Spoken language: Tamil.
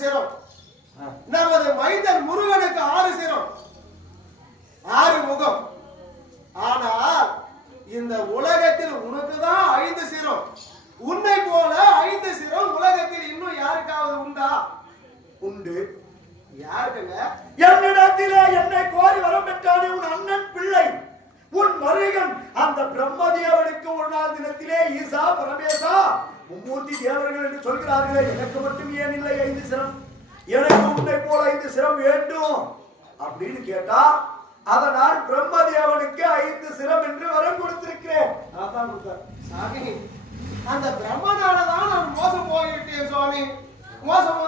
சிரம், நமது மைந்தன் முருகனுக்கு 6 சிரம், 6 முகம். ஆனால் இந்த உலகத்தில் உனக்குதான் 5 சிரம். உன்னை போல 5 சிரம் உலகத்தில் இன்னும் யாருக்காவது உண்டா? உண்டு. யாருக்குங்க? என்னிடத்திலே என்னை கோரி வரம் பெற்றானே உன் அண்ணன் பிள்ளை, உன் மருகன் அந்த பிரம்மதேவனுக்கு ஒரு நாள் தினத்திலே ஈசா பரமேசா மும்மூர்த்தி தேவர்கள் என்று சொல்கிறார்களே, எனக்கு மட்டும் ஏன் இல்லை 5 சிரம்? எனக்கு உன்னை போல 5 சிரம் வேண்டும் அப்படின்னு கேட்டா, அதனால் பிரம்மதேவனுக்கு 5 சிரம் என்று வரம் கொடுத்திருக்கிறேன். நான் தான் கொடுத்தேன். சாமி, அந்த பிரம்மனாலதான் நான் மோசம் போய்விட்டேன் சுவாமி. மோசம்